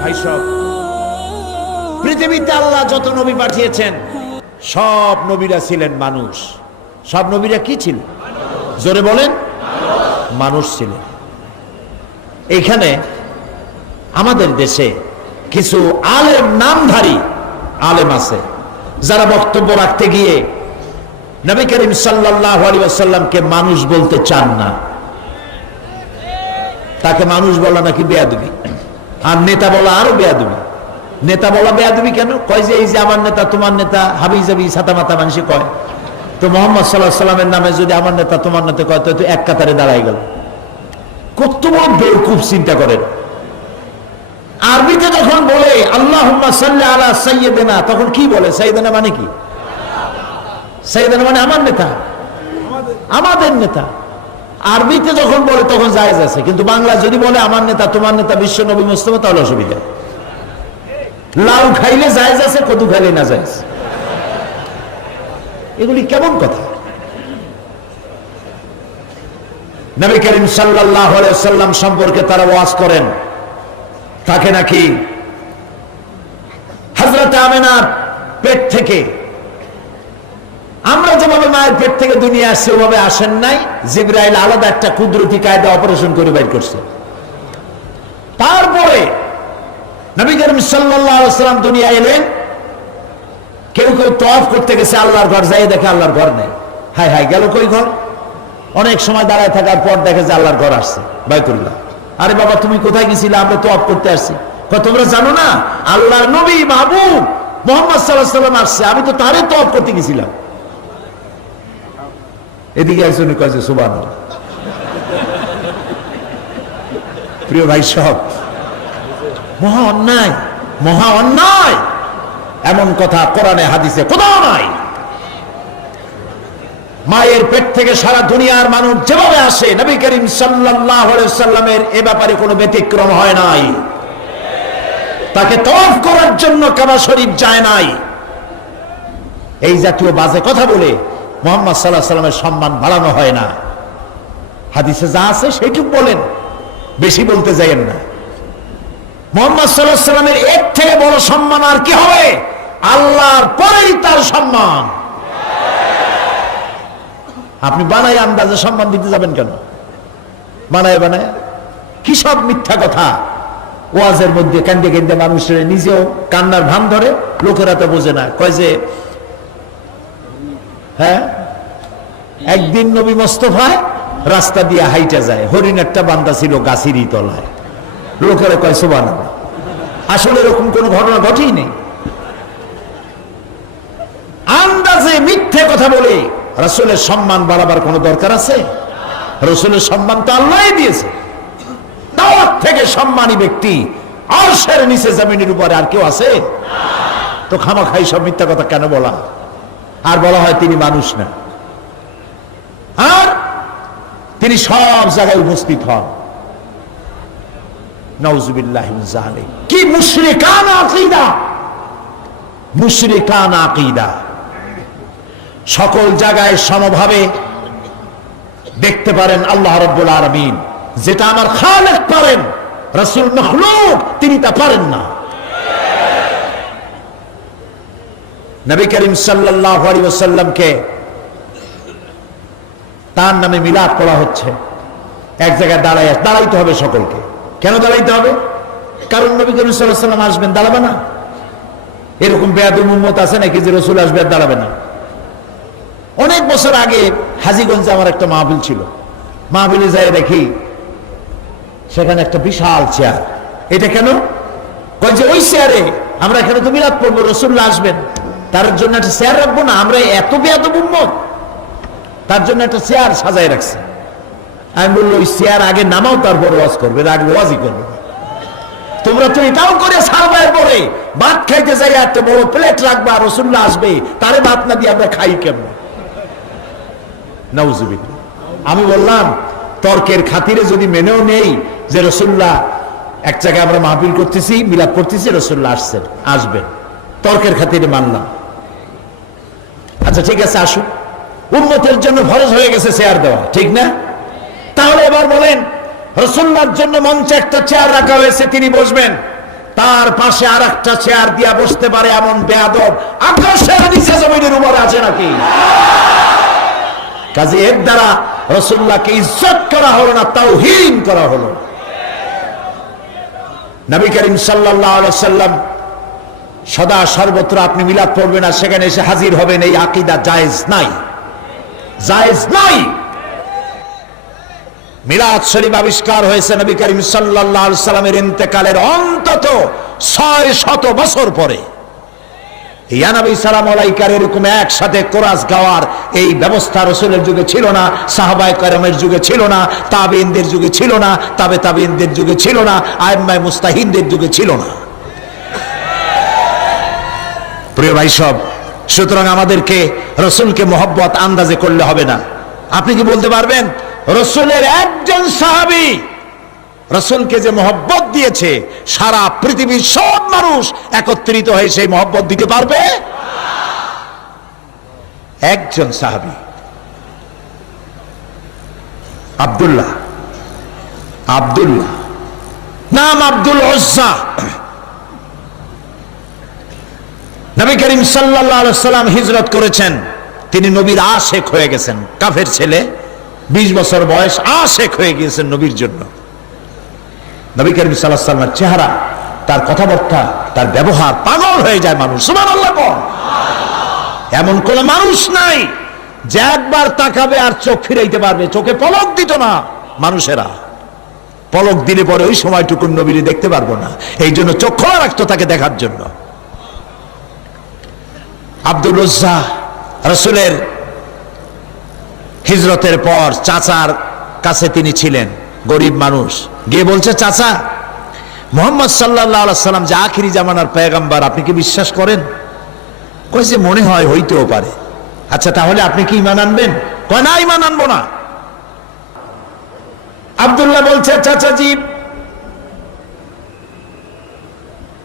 ভাই, সব। পৃথিবীতে আল্লাহ যত নবী পাঠিয়েছেন, সব নবীরা ছিলেন মানুষ। সব নবীরা কি ছিলেন জোরে বলেন, মানুষ ছিলেন। এইখানে আমাদের দেশে কিছু আলেম নামধারী আলেম আছে, যারা বক্তব্য রাখতে গিয়ে নবী করিম সাল্লাহ আলী আসাল্লামকে মানুষ বলতে চান না। তাকে মানুষ বলা নাকি বেয়াদবি? আর নেতা বলা আরও বেয়াদবি। নেতা বলা বেয়াদবি কেন? কয় যে এই যে আমার নেতা, তোমার নেতা হাবি জাবি ছাতা মাতা মানুষে কয়। তো মোহাম্মদ সাল্লাহ সাল্লামের নামে যদি আমার নেতা, তোমার নেতা কয়, তো এক কাতারে দাঁড়াই গেল। কত বড় বেরকুব চিন্তা করেন। আরবিতে যখন বলে আল্লাহ আলা সাইয়েদেনা তখন কি বলে? সাইয়েদেনা মানে কি? সাইয়েদেনা মানে আমার নেতা। আমাদের নেতা। আরবিতে যখন বলে, তখন জায়েজ আছে। কিন্তু বাংলা যদি বলে, আমার নেতা, তোমার নেতা বিশ্ব নবী মুস্তফা, তাহলে অসুবিধা। লাউ খাইলে জায়েজ আছে, কদু খাইলে না জায়েজ। এগুলি কেমন কথা? নবী করিম সাল্লাহ সাল্লাম সম্পর্কে তারা ওয়াজ করেন। তাকে নাকি হজরত আমেনার পেট থেকে আমরা যেভাবে মায়ের পেট থেকে দুনিয়া আসছে, ওভাবে আসেন নাই। জিব্রাইল আলাদা একটা কুদরতি কায়দা অপারেশন করে বাইর করছে। তারপরে নবী করিম সাল্লাম দুনিয়া এলেন। কেউ কেউ তফ করতে গেছে, আল্লাহর ঘর যাই দেখে আল্লাহর ঘর নেই। হাই হাই গেল কই ঘর? অনেক সময় দাঁড়ায় থাকার পর দেখে যে আল্লাহর ঘর আসছে, বাইতুল্লাহ। আরে বাবা, তুমি কোথায় গেছিলে? আমরা তো অফ করতে আসছি। তোমরা জানো না? আল্লাহর নবী মাহবুব মোহাম্মদ সাল্লাহ সাল্লাম আসছে। আমি তো তারে তো অফ করতে গেছিলাম। এদিকে একজন কয়েছে সুবান প্রিয় ভাই সব, মহা অন্যায় মহা অন্যায়। এমন কথা কোরআনে, হাদিসে কোথাও নাই। মায়ের পেট থেকে সারা দুনিয়ার মানুষ যেভাবে আসে, নবী করিম সাল্লামের এ ব্যাপারে কোনো ব্যতিক্রম হয় নাই। তাকে তফ করার জন্য কাবা শরীফ যায় নাই। এই জাতীয় বাজে কথা বলে মোহাম্মদ সাল্লাহ সাল্লামের সম্মান বাড়ানো হয় না। হাদিসে যা আছে সেইটুক বলেন, বেশি বলতে যাইয়েন না। মোহাম্মদ সাল্লাহ সাল্লামের এর থেকে বড় সম্মান আর কি হবে? আল্লাহর পরেই তার সম্মান। আপনি বানায় আন্দাজে সম্মান দিতে যাবেন কেন? বানায় বানায়। কি সব মিথ্যা কথা? ওয়াজের মধ্যে কান্দে কেন্দে মানুষের নিজেও কান্নার ভান ধরে, লোকেরা তো বোঝে না। কয় যে হ্যাঁ? একদিন নবী মোস্তফায় রাস্তা দিয়ে হাইটা যায়, হরিণ একটা বান্দা ছিল গাছিরই তলায়। লোকেরা কয় সোবান আসলে এরকম কোন ঘটনা ঘটেই নেই। আন্দাজে মিথ্যে কথা বলে রসুলের সম্মান বাড়াবার কোনো দরকার আছে? রসুলের সম্মান তো আল্লাহ দিয়েছে। দাওয়াত থেকে সম্মানী ব্যক্তি আরশের নিচে জমিনের উপরে আর কেউ আছে? তো খামাখাই সব মিথ্যা কথা কেন বলা? আর বলা হয় তিনি মানুষ না। আর তিনি সব জায়গায় উপস্থিত হন। কি সকল জায়গায় সমভাবে দেখতে পারেন আল্লাহ রব্বুল যেটা আমার খালেক পারেন, রসুল মখলুক, তিনি তা পারেন না। নবী করিম সাল্লাহ সাল্লামকে তার নামে মিলাদ করা হচ্ছে। এক জায়গায় দাঁড়ায় দাঁড়াইতে হবে সকলকে। কেন দাঁড়াইতে হবে? কারণ নবী করিম সাল্লাহ সাল্লাম আসবেন, দাঁড়াবে না। এরকম বেয়াদু মুম্মত আছে নাকি যে রসুল আসবে আর দাঁড়াবে না? অনেক বছর আগে হাজিগঞ্জে আমার একটা মাহফিল ছিল। মাহফিলে যাই দেখি সেখানে একটা বিশাল চেয়ার। এটা কেন? যে ওই চেয়ারে আমরা এখানে তো মিলাদ পড়ব রসুল্লাহ আসবেন। তার জন্য একটা চেয়ার রাখব না, আমরা এত বেয়াদ উম্মত। তার জন্য একটা চেয়ার সাজাই রাখছি। আমি বলল ওই চেয়ার আগে নামাও, তারপর ওয়াজ করবে। আগে ওয়াজই করবে তোমরা তো এটাও করে সারবার পরে ভাত খাইতে যাই একটা বড় প্লেট রাখবা রসুল্লাহ আসবে। তারে ভাত না দিয়ে আমরা খাই কেমন? নাউজুবিল্লাহ। আমি বললাম, তর্কের খাতিরে যদি মেনেও নেই যে রসুল্লাহ, এক জায়গায় আমরা মাহফিল করতেছি মিলাপ করতেছি, রসুল্লাহ আসছেন, আসবেন। তর্কের খাতিরে মানলাম। আচ্ছা ঠিক আছে, আসুন। উন্মতের জন্য ফরজ হয়ে গেছে শেয়ার দেওয়া, ঠিক না? তাহলে এবার বলেন, রসুল্লার জন্য মঞ্চে একটা চেয়ার রাখা হয়েছে, তিনি বসবেন। তার পাশে আর একটা চেয়ার দিয়া বসতে পারে এমন বেয়াদব। আকাশের নিচে জমিনের উপরে আছে নাকি? কাজে এর দ্বারা রসুল্লাহকে ইজ্জত করা হলো না, তাওহীন করা হলো। নবী করিম সাল্লাল্লাহু সাল্লাম সদা সর্বত্র আপনি মিলাদ পড়বেন আর সেখানে এসে হাজির হবেন, এই আকিদা জায়েজ নাই। জায়েজ নাই! মিলাদ শরীফ আবিষ্কার হয়েছে নবী করিম আলাইহি সাল্লামের ইন্তেকালের অন্তত ছয় শত বছর পরে। ইয়ানবী সালাম আলাইকার এরকম একসাথে কোরআস গাওয়ার এই ব্যবস্থা রসুলের যুগে ছিল না, সাহাবায় করমের যুগে ছিল না তাবিনদের যুগে ছিল না, তাবে তাবিনদের যুগে ছিল না আয়ম্মায় মুস্তাহিনদের যুগে ছিল না। প্রিয় ভাই সব, সুতরাং আমাদেরকে রসুলকে মোহব্বত আন্দাজে করলে হবে না। আপনি কি বলতে পারবেন? রসুলের একজন সাহাবি রসুলকে যে মহব্বত দিয়েছে, সারা পৃথিবীর সব মানুষ একত্রিত হয়ে সেই মহব্বত দিতে পারবে? একজন সাহাবি, আব্দুল্লাহ আব্দুল্লাহ, নাম আব্দুল ওজ্জা। নবী করিম সাল্লাহ সাল্লাম হিজরত করেছেন। তিনি নবীর আশেক হয়ে গেছেন। কাফের ছেলে, বিশ বছর বয়স, আশেক হয়ে গিয়েছেন নবীর জন্য। নবী করিম সাল্লাহ সাল্লামের চেহারা, তার কথাবার্তা, তার ব্যবহার পাগল হয়ে যায় মানুষ। এমন কোন মানুষ নাই যে একবার তাকাবে আর চোখ ফিরাইতে পারবে। চোখে পলক দিত না মানুষেরা। পলক দিলে পরে ওই সময়টুকুন নবীরে দেখতে পারব না। এই জন্য চোখ খোলা রাখতো তাকে দেখার জন্য। আব্দুল রজ্জা রসুলের হিজরতের পর চাচার কাছে তিনি ছিলেন, গরিব মানুষ। গিয়ে বলছে, চাচা, মোহাম্মদ সাল্লাহ সাল্লাম যে আখিরি জামানার পেগাম্বার আপনি কি বিশ্বাস করেন? কয়েছে মনে হয় হইতেও পারে। আচ্ছা তাহলে আপনি কি ইমান আনবেন? কয়, না, ইমান আনব না। আবদুল্লাহ বলছে, চাচাজি,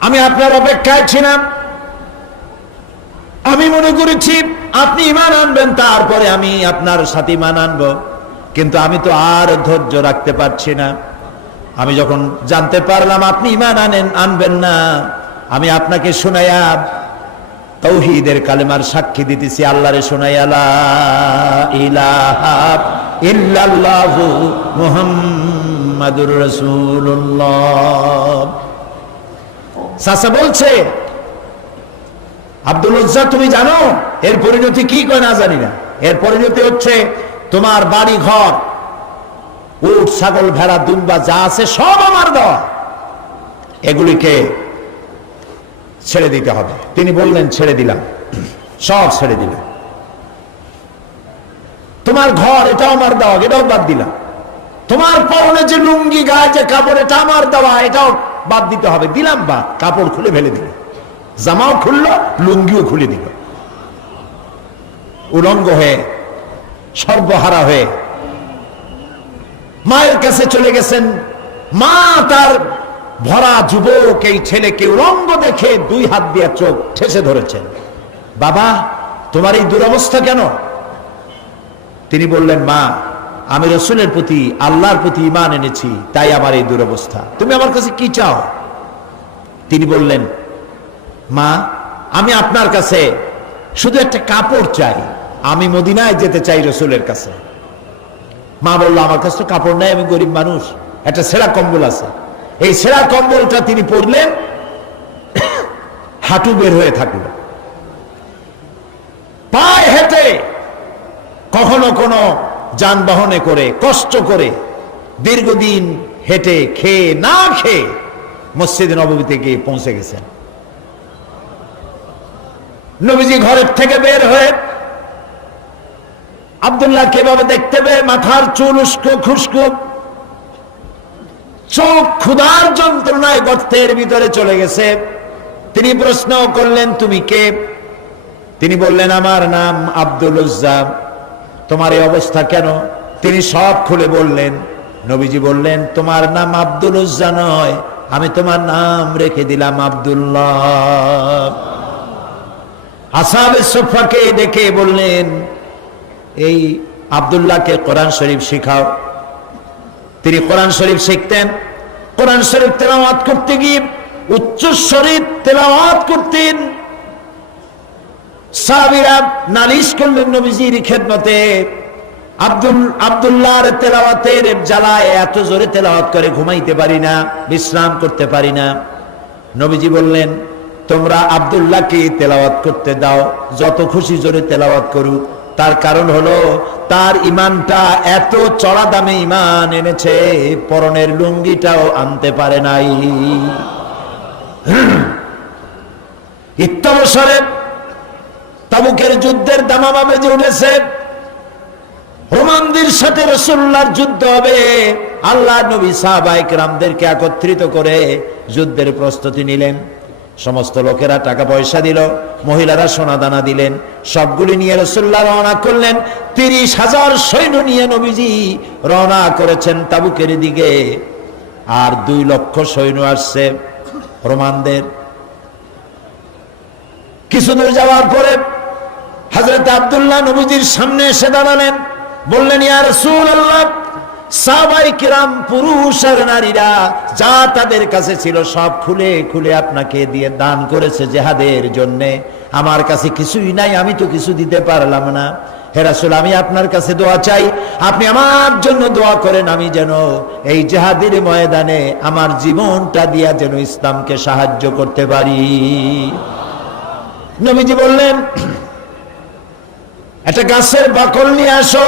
আমি আপনার অপেক্ষায় ছিলাম। আমি মনে করেছি, আপনি ইমান আনবেন, তারপরে আমি আপনার সাথে ইমান আনব। কিন্তু আমি তো আর ধৈর্য রাখতে পারছি না। আমি যখন জানতে পারলাম আপনি ইমান আনেন, আনবেন না, আমি আপনাকে শোনাইয়া তৌহিদের কালেমার সাক্ষী দিতেছি, আল্লাহরে শোনাই আলা ইলাহা ইল্লাল্লাহু মুহাম্মাদুর রাসূলুল্লাহ। সাসা বলছে আব্দুল উজ্জা তুমি জানো? এর পরিণতি কি কয় না জানি না। এর পরিণতি হচ্ছে তোমার বাড়ি ঘর উট, ছাগল, ভেড়া, দুম্বা, যা আছে সব আমার দেওয়া। এগুলিকে ছেড়ে দিতে হবে। তিনি বললেন, ছেড়ে দিলাম। সব ছেড়ে দিলাম। তোমার ঘর, এটাও আমার দেওয়া, এটাও বাদ দিলাম। তোমার পরনে যে লুঙ্গি, গায়ে যে কাপড়, এটা আমার দেওয়া, এটাও বাদ দিতে হবে। দিলাম বা, কাপড় খুলে ফেলে দিল জামাও খুললো, লুঙ্গিও খুলে দিল। উলঙ্গ হয়ে সর্বহারা হয়ে মায়ের কাছে চলে গেছেন। মা তার ভরা যুবক, এই ছেলেকে উলঙ্গ দেখে দুই হাত দিয়ে চোখ ঠেসে ধরেছেন। বাবা, তোমার এই দুরবস্থা কেন? তিনি বললেন, মা, আমি রসুলের প্রতি, আল্লাহর প্রতি ইমান এনেছি, তাই আমার এই দুরবস্থা। তুমি আমার কাছে কি চাও? তিনি বললেন মা, আমি আপনার কাছে শুধু একটা কাপড় চাই। আমি মদিনায় যেতে চাই রসুলের কাছে। মা বলল, আমার কাছে তো কাপড় নাই, আমি গরিব মানুষ। একটা সেরা কম্বল আছে। এই সেরা কম্বলটা তিনি পরলেন, হাঁটু বের হয়ে থাকল। পায়ে হেঁটে কখনো কোনো যানবাহনে করে, কষ্ট করে দীর্ঘদিন হেঁটে খেয়ে না খেয়ে মসজিদ নবমীতে গিয়ে পৌঁছে গেছেন। নবীজি ঘরের থেকে বের হয়ে আবদুল্লাহ কীভাবে দেখতে পেয়ে মাথার চুল উস্কো খুস্কো, চোখ ক্ষুধার যন্ত্রণায় গর্তের ভিতরে চলে গেছে। তিনি প্রশ্ন করলেন, তুমি কে? তিনি বললেন, আমার নাম আব্দুল উজ্জাম। তোমার এই অবস্থা কেন? তিনি সব খুলে বললেন, নবীজি বললেন, তোমার নাম আব্দুল উজ্জা নয়, আমি তোমার নাম রেখে দিলাম আব্দুল্লাহ। আসাবে সোফাকে ডেকে বললেন, এই আবদুল্লাহকে কোরআন শরীফ শিখাও। তিনি কোরআন শরীফ শিখতেন। কোরআন শরীফ তেলাওয়াত করতে গিয়ে উচ্চ শরীফ তেলাওয়াত করতেন। সাহাবীরা নালিশ করলেন নবীজির খেদমতে, আব্দুল, আব্দুল্লাহর তেলাওয়াতের জ্বালায় এত জোরে তেলাওয়াত করে ঘুমাইতে পারি না, বিশ্রাম করতে পারি না। নবীজি বললেন তোমরা আব্দুল্লাহকে তেলাওয়াত করতে দাও, যত খুশি জোরে তেলাওয়াত করুক। তার কারণ হলো, তার ইমানটা এত চড়া দামে ইমান এনেছে, পরনের লুঙ্গিটাও আনতে পারে নাই। যুদ্ধের দামামা বেজে উঠেছে। রোমানদের সাথে রসুল্লার যুদ্ধ হবে। আল্লাহ নবী সাহাবাইক রামদেরকে একত্রিত করে যুদ্ধের প্রস্তুতি নিলেন। সমস্ত লোকেরা টাকা পয়সা দিল, মহিলারা সোনা দানা দিলেন, সবগুলি নিয়ে রসুল্লাহ রওনা করলেন, তিরিশ হাজার সৈন্য নিয়ে নবীজি রওনা করেছেন তাবুকের দিকে। আর দুই লক্ষ সৈন্য আসছে রোমানদের। কিছু দূর যাওয়ার পরে হজরত আব্দুল্লাহ নবীজির সামনে এসে দাঁড়ালেন, বললেন ইয়ার সুল আল্লাহ কিরাম পুরুষ আর নারীরা, যা তাদের কাছে ছিল সব খুলে খুলে আপনাকে দিয়ে দান করেছে জেহাদের জন্যে। আমার কাছে কিছুই নাই, আমি তো কিছু দিতে পারলাম না। হেরাসুল আমি আপনার কাছে দোয়া চাই। আপনি আমার জন্য দোয়া করেন, আমি যেন এই জেহাদের ময়দানে আমার জীবনটা দিয়া যেন ইসলামকে সাহায্য করতে পারি। নবীজি বললেন, একটা গাছের বাকল নিয়ে আসো।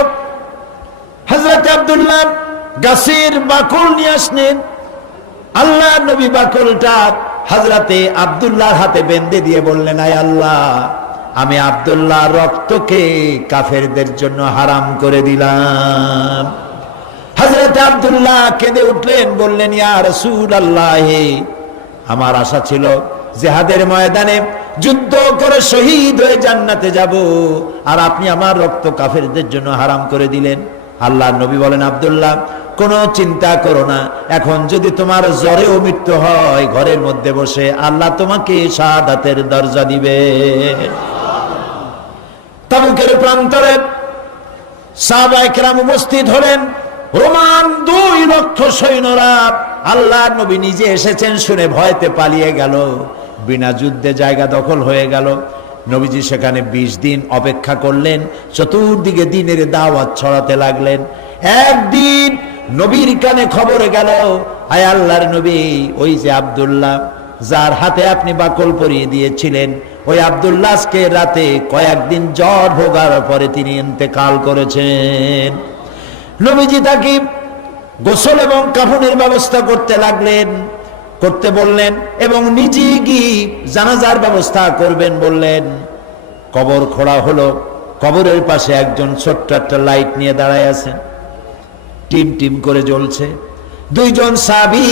হজরত আব্দুল্লাহ গাছের বাকল নিয়ে আসলেন। আল্লাহ নবী বাকলটা হজরতে আব্দুল্লাহর হাতে বেঁধে দিয়ে বললেন, আয় আল্লাহ, আমি আব্দুল্লাহ রক্তকে কাফেরদের জন্য হারাম করে দিলাম। হজরত আব্দুল্লাহ কেঁদে উঠলেন, বললেন, ইয়া রসুল আল্লাহ আমার আশা ছিল জেহাদের ময়দানে যুদ্ধ করে শহীদ হয়ে জান্নাতে যাব, আর আপনি আমার রক্ত কাফেরদের জন্য হারাম করে দিলেন। আল্লাহ নবী বলেন, আব্দুল্লাহ, কোনো চিন্তা করো না। এখন যদি তোমার জ্বরেও মৃত্যু হয়, ঘরের মধ্যে বসে আল্লাহ তোমাকে শাহাদাতের দরজা দিবে। তাবুকের প্রান্তরে সাহবাইকরাম উপস্থিত হলেন। রোমান দুই লক্ষ সৈন্যরা আল্লাহ নবী নিজে এসেছেন, শুনে ভয়তে পালিয়ে গেল। বিনা যুদ্ধে জায়গা দখল হয়ে গেল। নবীজি সেখানে ২০ দিন অপেক্ষা করলেন, চতুর্দিকে দিনের দাওয়াত ছড়াতে লাগলেন। একদিন নবীর কানে খবরে গেল আয় আল্লাহর নবী, ওই যে আব্দুল্লাহ, যার হাতে আপনি বাকল পরিয়ে দিয়েছিলেন, ওই আব্দুল্লাহকে রাতে কয়েকদিন জ্বর ভোগার পরে তিনি ইন্তেকাল করেছেন। নবীজি তাকে গোসল এবং কাফনের ব্যবস্থা করতে লাগলেন। করতে বললেন এবং নিজে গিয়ে জানাজার ব্যবস্থা করবেন বললেন। কবর খোঁড়া হলো, কবরের পাশে একজন ছোট্ট একটা লাইট নিয়ে দাঁড়ায় আছেন। টিম টিম করে জ্বলছে। দুইজন সাবি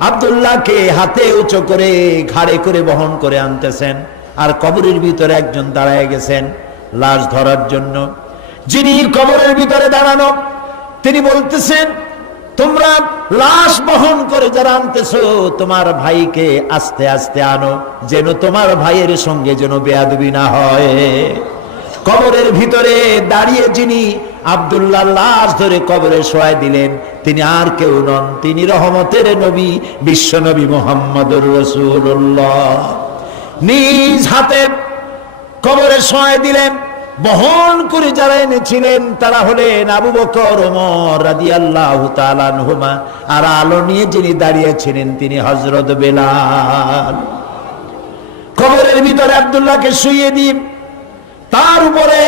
আব্দুল্লাহকে হাতে উঁচু করে, ঘাড়ে করে বহন করে আনতেছেন আর কবরের ভিতরে একজন দাঁড়ায় গেছেন লাশ ধরার জন্য। যিনি কবরের ভিতরে দাঁড়ানো, তিনি বলতেছেন তোমরা লাশ বহন করে যারা আনতেছো, তোমার ভাইকে আস্তে আস্তে আনো, যেন তোমার ভাইয়ের সঙ্গে যেন বেয়াদবি না হয়। কবরের ভিতরে দাঁড়িয়ে যিনি আব্দুল্লাহ লাশ ধরে কবরে শোয়াই দিলেন, তিনি আর কেউ নন, তিনি রহমতের নবী, বিশ্ব নবী মোহাম্মদুর রসুল্লাহ নিজ হাতে কবরে শোয়াই দিলেন বহন করে যারা এনেছিলেন, তারা হলেন আবু বকর, ওমর রাদিয়াল্লাহু তাআলা আনহুমা। আর আলো নিয়ে যিনি দাঁড়িয়েছিলেন, তিনি হযরত বেলাল। কবরের ভিতরে আব্দুল্লাহকে শুইয়ে দিন তার উপরে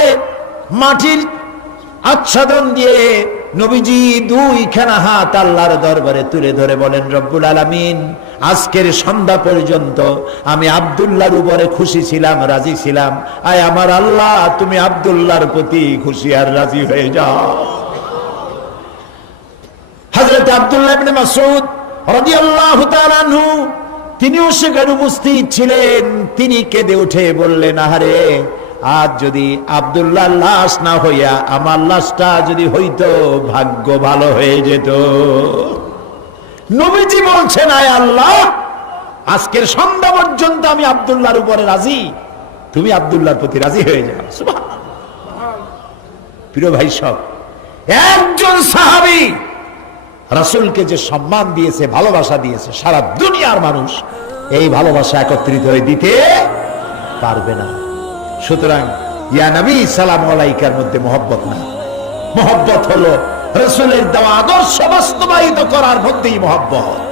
মাটির আচ্ছাদন দিয়ে নবীজি দুইখানা হাত আল্লাহর দরবারে তুলে ধরে বলেন, রব্বুল আলামিন আজকের সন্ধ্যা পর্যন্ত আমি আব্দুল্লাহর উপরে খুশি ছিলাম, রাজি ছিলাম। আয় আমার আল্লাহ, তুমি আব্দুল্লাহর প্রতি খুশি আর রাজি হয়ে যাও। হযরত আব্দুল্লাহ রাদিয়াল্লাহু তাআলা আনহু, তিনিও সেখানে উপস্থিত ছিলেন। তিনি কেঁদে উঠে বললেন, আহারে, আজ যদি আব্দুল্লাহ লাশ না হইয়া আমার লাশটা যদি হইতো, ভাগ্য ভালো হয়ে যেত। নবীজি বলছেন, আয় আল্লাহ, আজকের সন্ধ্যা পর্যন্ত আমি আব্দুল্লাহর উপরে রাজি। তুমি আব্দুল্লাহর প্রতি রাজি হয়ে যাও। প্রিয় ভাই সব, একজন সাহাবী রাসূলকে যে সম্মান দিয়েছে, ভালোবাসা দিয়েছে, সারা দুনিয়ার মানুষ এই ভালোবাসা একত্রিত হয়ে দিতে পারবে না। সুতরাং, ইয়া নবী, সালাম আলাইকার মধ্যে মহব্বত না। মহব্বত হলো রসুলের দেওয়া আদর্শ বাস্তবায়িত করার মধ্যেই মহব্বত।